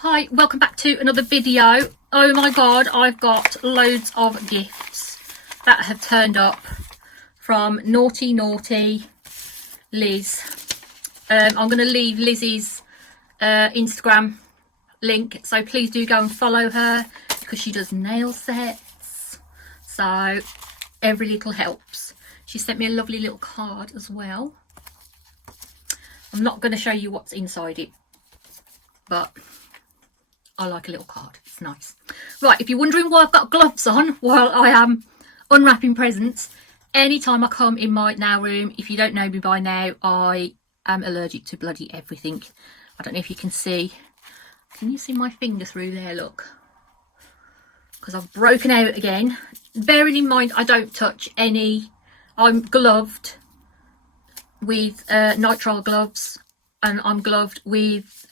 Hi, welcome back to another video. Oh my god, I've got loads of gifts that have turned up from Naughty Liz. I'm going to leave Lizzie's Instagram link, so please do go and follow her because she does nail sets, so every little helps. She sent me a lovely little card as well. I'm not going to show you what's inside it, but I like a little card. It's nice. Right, if you're wondering why I've got gloves on while I am unwrapping presents, anytime I come in my now room, if you don't know me by now, I am allergic to bloody everything. I don't know if you can see. Can you see my finger through there? Look. Because I've broken out again. Bearing in mind, I don't touch any. I'm gloved with nitrile gloves, and I'm gloved with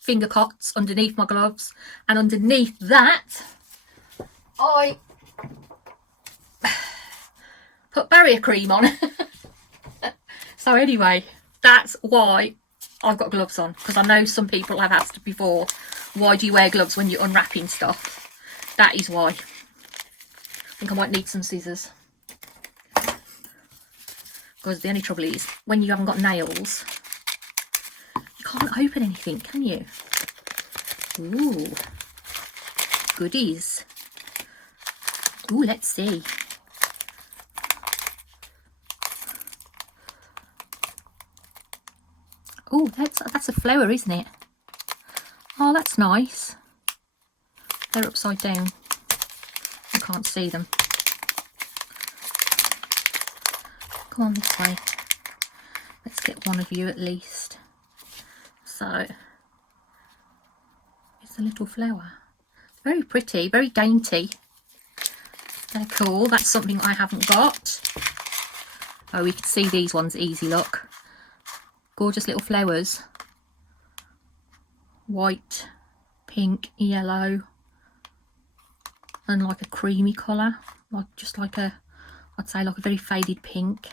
finger cots underneath my gloves, and underneath that I put barrier cream on. So anyway, that's why I've got gloves on, because I know some people have asked before, why do you wear gloves when you're unwrapping stuff? That is why. I think I might need some scissors, because the only trouble is when you haven't got nails, you can't open anything, can you? Ooh, goodies. Ooh, let's see. Oh, that's a flower, isn't it? Oh, that's nice. They're upside down. I can't see them. Come on this way. Let's get one of you at least. So, it's a little flower. Very pretty, very dainty. They're cool. That's something I haven't got. Oh, we can see these ones easy, look. Gorgeous little flowers. White, pink, yellow, and like a creamy colour. Like just like a, I'd say like a very faded pink.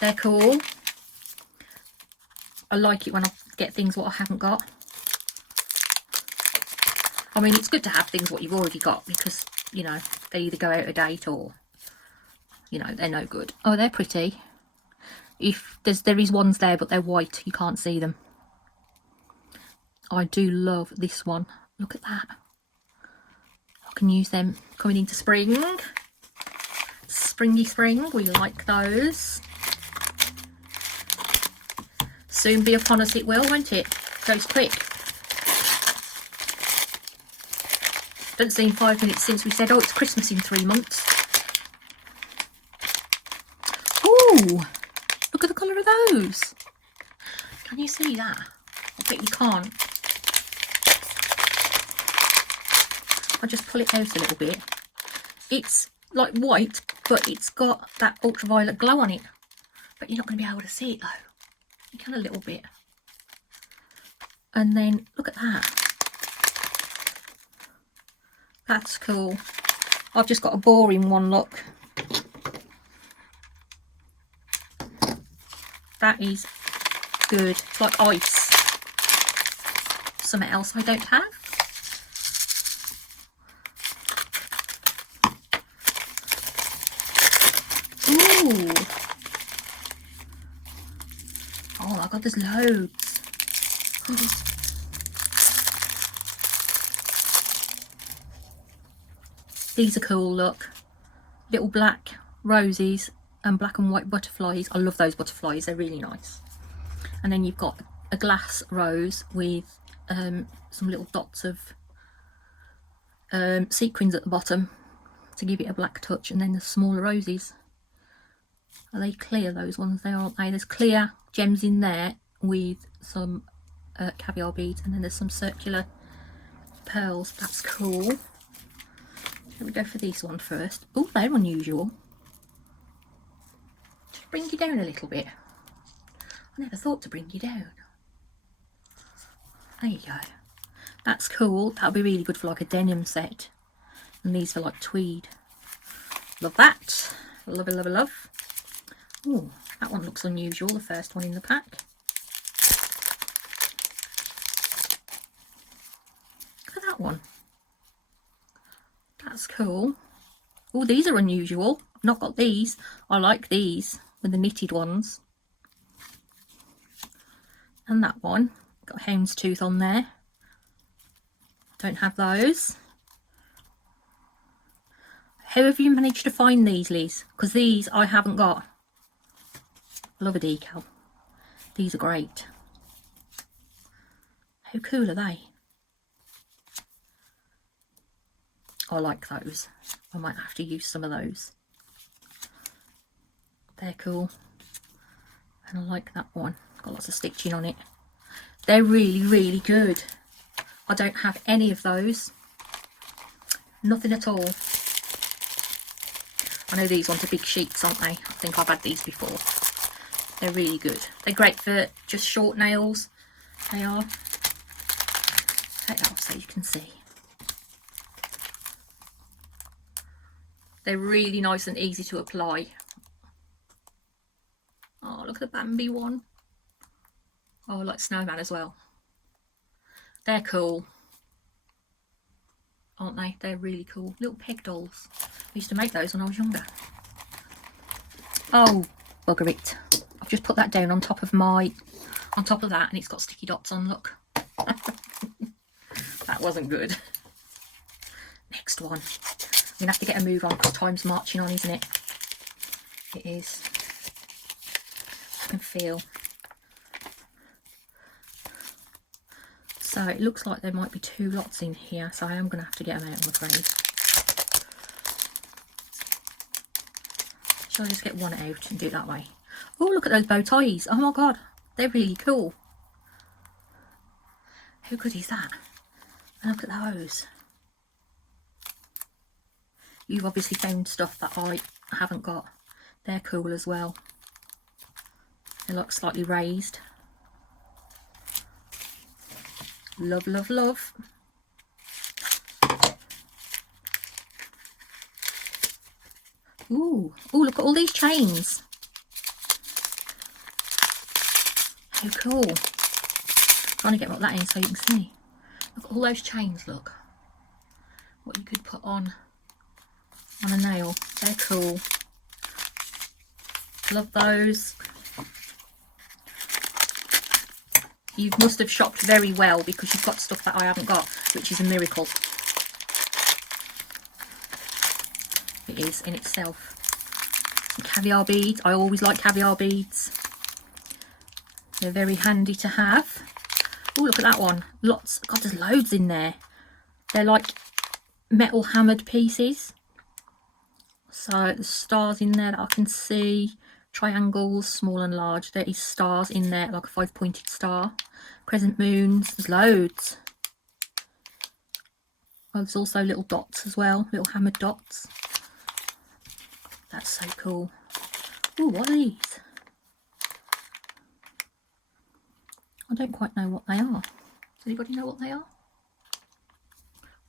They're cool. I like it when I get things what I haven't got. I mean, it's good to have things what you've already got, because, you know, they either go out of date or, you know, they're no good. Oh, they're pretty. If there is ones there, but they're white, you can't see them. I do love this one. Look at that. I can use them coming into spring. Springy spring, we like those. Soon be upon us, it will, won't it? Goes quick. Don't seem 5 minutes since we said, oh, it's Christmas in 3 months. Ooh, look at the colour of those. Can you see that? I bet you can't. I'll just pull it out a little bit. It's like white, but it's got that ultraviolet glow on it. But you're not going to be able to see it though. You can a little bit. And then look at that. That's cool. I've just got a boring one, look. That is good. It's like ice. Something else I don't have. Ooh. Oh my god, there's loads. These are cool, look. Little black roses and black and white butterflies. I love those butterflies, they're really nice. And then you've got a glass rose with some little dots of sequins at the bottom to give it a black touch, and then the smaller roses. Are they clear, those ones? They aren't they? There's clear gems in there with some caviar beads, and then there's some circular pearls. That's cool. Let me go for this one first. Oh, they're unusual. Just bring you down a little bit. I never thought to bring you down. There you go. That's cool. That'll be really good for like a denim set. And these are like tweed. Love that. Love it, love it, love. Oh, that one looks unusual. The first one in the pack. that one. That's cool. Oh, these are unusual. I've not got these. I like these with the knitted ones. And that one. Got houndstooth on there. Don't have those. How have you managed to find these, Liz? Because these I haven't got. Love a decal. These are great. How cool are they? I like those. I might have to use some of those. They're cool. And I like that one. Got lots of stitching on it. They're really, really good. I don't have any of those. Nothing at all. I know these ones are big sheets, aren't they? I think I've had these before. They're really good. They're great for just short nails. They are. Take that off so you can see. They're really nice and easy to apply. Oh, look at the Bambi one. Oh, I like Snowman as well. They're cool, aren't they? They're really cool. Little peg dolls. I used to make those when I was younger. Oh, bugger it. I've just put that down on top of that, and it's got sticky dots on, look. That wasn't good. Next one. I'm going to have to get a move on because time's marching on, isn't it? It is. I can feel. So it looks like there might be 2 lots in here, so I am going to have to get them out, I'm afraid. Shall I just get one out and do it that way? Oh, look at those bow ties. Oh my god, they're really cool. How good is that? And look at those. You've obviously found stuff that I haven't got. They're cool as well. They look slightly raised. Love, love, love. Ooh, look at all these chains. How cool. Trying to get that in so you can see. Look at all those chains, look. What you could put on a nail. They're cool. Love those. You must have shopped very well because you've got stuff that I haven't got, which is a miracle. It is in itself. Some caviar beads. I always like caviar beads. They're very handy to have. Oh, look at that one. Lots. God, there's loads in there. They're like metal hammered pieces. So there's stars in there that I can see. Triangles, small and large. There is stars in there, like a 5-pointed star. Crescent moons. There's loads. Oh, there's also little dots as well. Little hammered dots. That's so cool. Oh, what are these? I don't quite know what they are. Does anybody know what they are?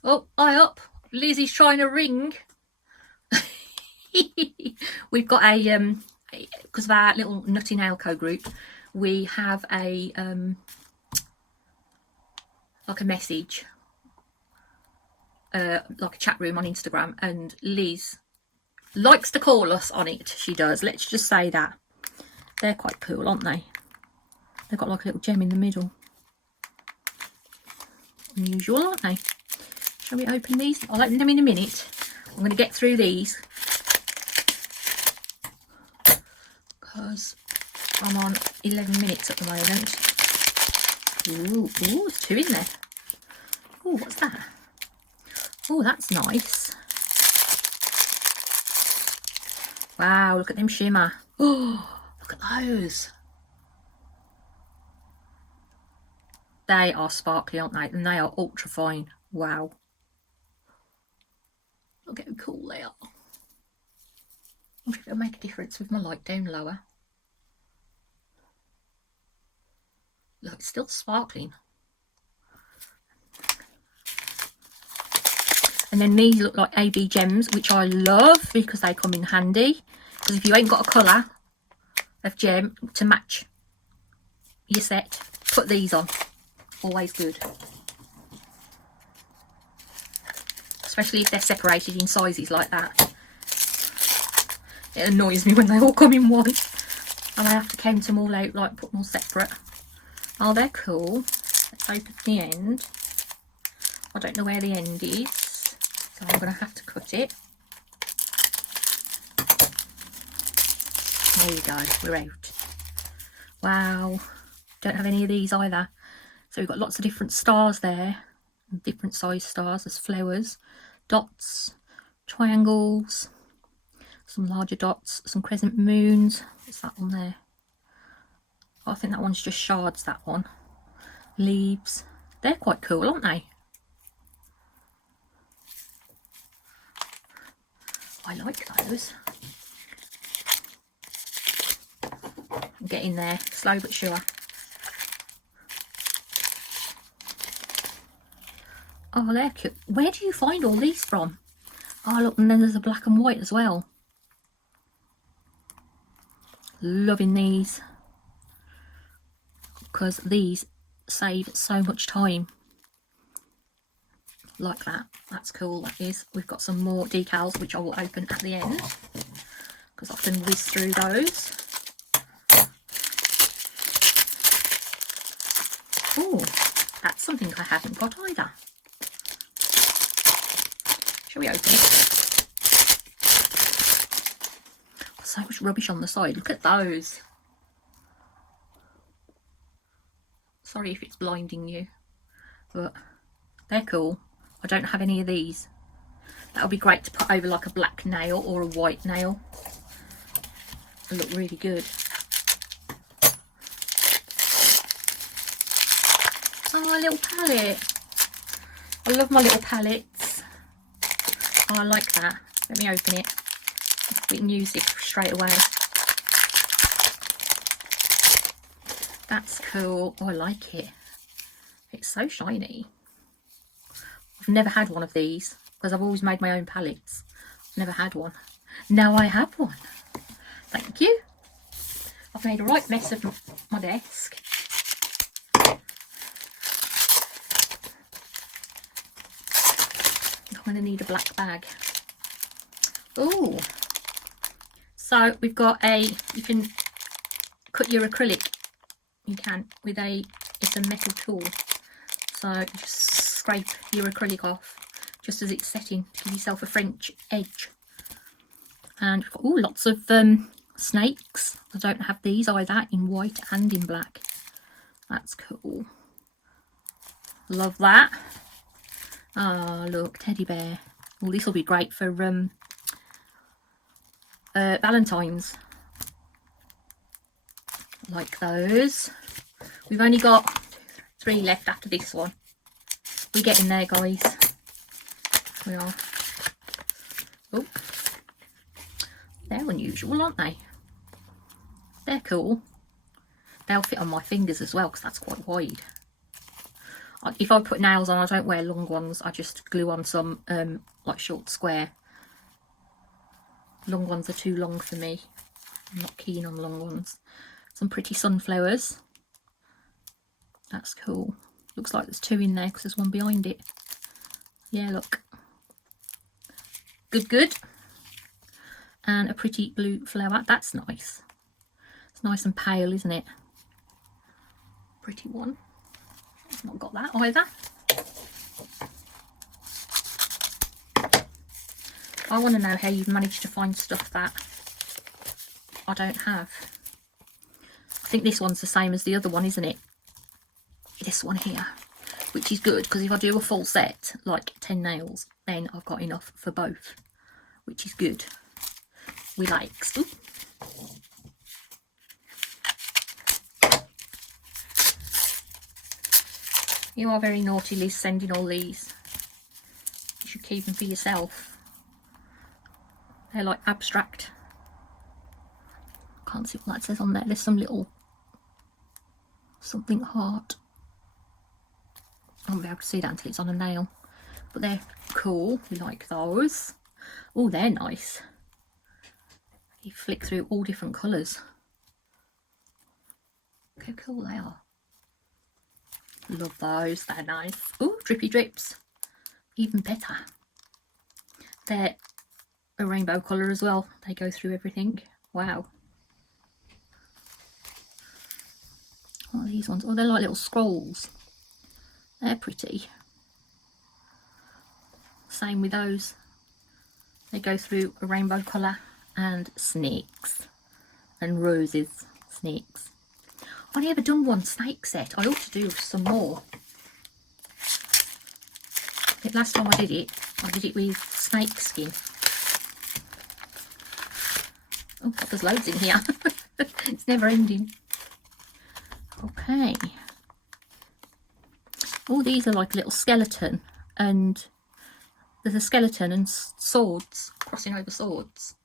Oh, eye up. Lizzie's trying to ring. We've got a because of our little Nutty Nail Co group, we have a like a message, like a chat room on Instagram, and Liz likes to call us on it. She does. Let's just say that. They're quite cool, aren't they? They've got like a little gem in the middle. Unusual, aren't they? Shall we open these? I'll open them in a minute. I'm going to get through these because I'm on 11 minutes at the moment. Ooh, there's 2 in there. Ooh, what's that? Oh, that's nice. Wow, look at them shimmer. Oh, look at those. They are sparkly, aren't they? And they are ultra fine. Wow. Look how cool they are. I wonder if it'll make a difference with my light down lower. Look, it's still sparkling. And then these look like AB gems, which I love because they come in handy. Because if you ain't got a colour of gem to match your set, put these on. Always good. especially if they're separated in sizes like that. It annoys me when they all come in one and I have to count them all out, like put them all separate. Oh, they're cool. Let's open the end. I don't know where the end is, so I'm going to have to cut it. There you go, we're out. Wow, don't have any of these either. So we've got lots of different stars there, different size stars. There's flowers, dots, triangles, some larger dots, some crescent moons. What's that one there? Oh, I think that one's just shards, that one. Leaves. They're quite cool, aren't they? I like those. I'm getting there, slow but sure. Oh, they're cute. Where do you find all these from? Oh, look, and then there's a black and white as well. Loving these, because these save so much time. Like that. That's cool, that is. We've got some more decals which I will open at the end, because I can whiz through those. Oh, that's something I haven't got either. Shall we open it? So much rubbish on the side. Look at those. Sorry if it's blinding you, but they're cool. I don't have any of these. That would be great to put over like a black nail or a white nail. They look really good. Oh, my little palette. I love my little palettes. Oh, I like that. Let me open it. We can use it straight away. That's cool. Oh, I like it. It's so shiny. I've never had one of these because I've always made my own palettes. I've never had one. Now I have one. Thank you. I've made a right mess of my desk. I'm going to need a black bag. Oh, so we've got you can cut your acrylic. You can with it's a metal tool. So you just scrape your acrylic off just as it's setting to give yourself a French edge. And we've got lots of snakes. I don't have these either, in white and in black. That's cool. Love that. Oh, look, teddy bear. Well, this will be great for Valentine's. Like those. We've only got 3 left after this one. We're getting there, guys. We are. Oh, they're unusual, aren't they? They're cool. They'll fit on my fingers as well because that's quite wide. If I put nails on, I don't wear long ones. I just glue on some like short square. Long ones are too long for me. I'm not keen on long ones. Some pretty sunflowers. That's cool. Looks like there's 2 in there because there's one behind it. Yeah, look. Good, good. And a pretty blue flower. That's nice. It's nice and pale, isn't it? Pretty one. I've not got that either. I want to know how you've managed to find stuff that I don't have. I think this one's the same as the other one, isn't it? This one here, which is good because if I do a full set, like 10 nails, then I've got enough for both, which is good. We likes. Ooh. You are very naughty, Liz, sending all these. You should keep them for yourself. They're like abstract. Can't see what that says on there. There's some little something heart. I won't be able to see that until it's on a nail. But they're cool. We like those. Oh, they're nice. You flick through all different colours. Look how cool they are. Love those. They're nice. Oh, drippy drips. Even better. They're a rainbow colour as well. They go through everything. Wow. What are these ones? Oh, they're like little scrolls. They're pretty. Same with those. They go through a rainbow colour, and snakes and roses. Snakes. I've only ever done one snake set. I ought to do some more. I think last time I did it with snake skin. Oh, God, there's loads in here. It's never ending. Okay. All these are like a little skeleton, and there's a skeleton and swords, crossing over swords.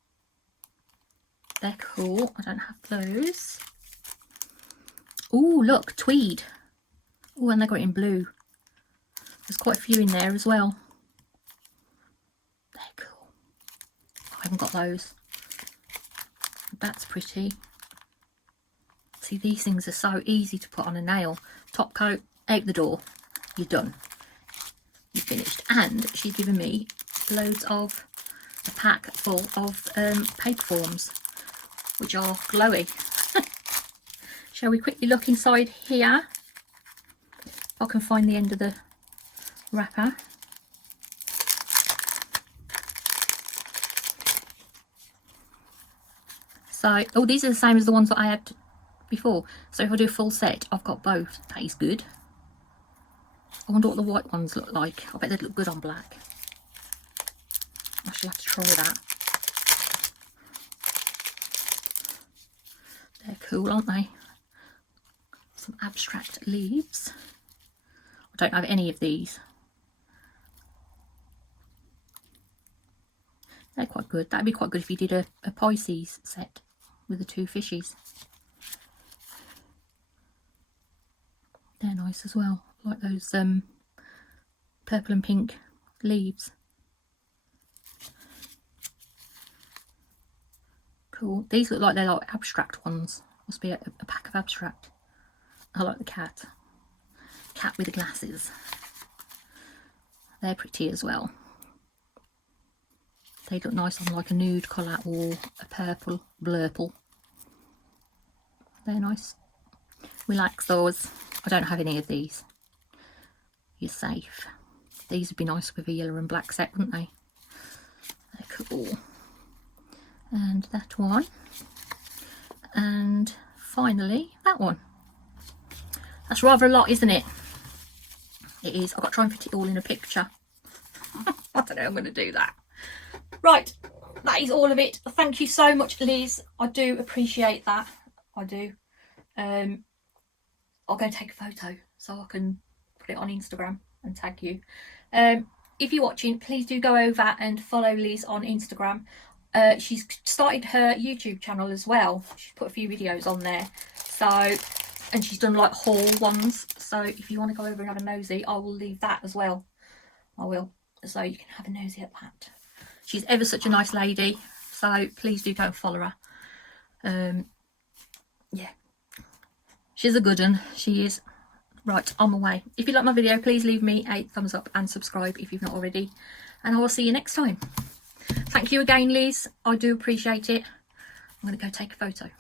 They're cool. I don't have those. Oh, look, tweed. Oh, and they got it in blue. There's quite a few in there as well. They're cool. I haven't got those. That's pretty. See, these things are so easy to put on a nail. Top coat, out the door. You're done. You're finished. And she's given me loads of a pack full of paper forms, which are glowy. Shall we quickly look inside here? If I can find the end of the wrapper. So, oh, these are the same as the ones that I had before. So if I do a full set, I've got both. That is good. I wonder what the white ones look like. I bet they'd look good on black. I shall have to try that. They're cool, aren't they? Some abstract leaves. I don't have any of these. They're quite good. That'd be quite good if you did a Pisces set with the two fishies. They're nice as well. I like those purple and pink leaves. Cool. These look like they're like abstract ones. Must be a pack of abstract. I like the cat. Cat with the glasses. They're pretty as well. They look nice on like a nude colour or a purple blurple. They're nice. We like those. I don't have any of these. You're safe. These would be nice with a yellow and black set, wouldn't they? They're cool. And that one. And finally, that one. That's rather a lot, isn't it? It is. I've got to try and fit it all in a picture. I don't know, I'm going to do that. Right, that is all of it. Thank you so much, Liz. I do appreciate that. I do. I'll go take a photo so I can put it on Instagram and tag you. If you're watching, please do go over and follow Liz on Instagram. She's started her YouTube channel as well. She's put a few videos on there. So, and she's done like haul ones. So if you want to go over and have a nosy, I will leave that as well. I will. So you can have a nosy at that. She's ever such a nice lady. So please do go and follow her. Yeah. She's a good one. She is. Right, on my way. If you like my video, please leave me a thumbs up and subscribe if you've not already. And I will see you next time. Thank you again, Liz. I do appreciate it. I'm going to go take a photo.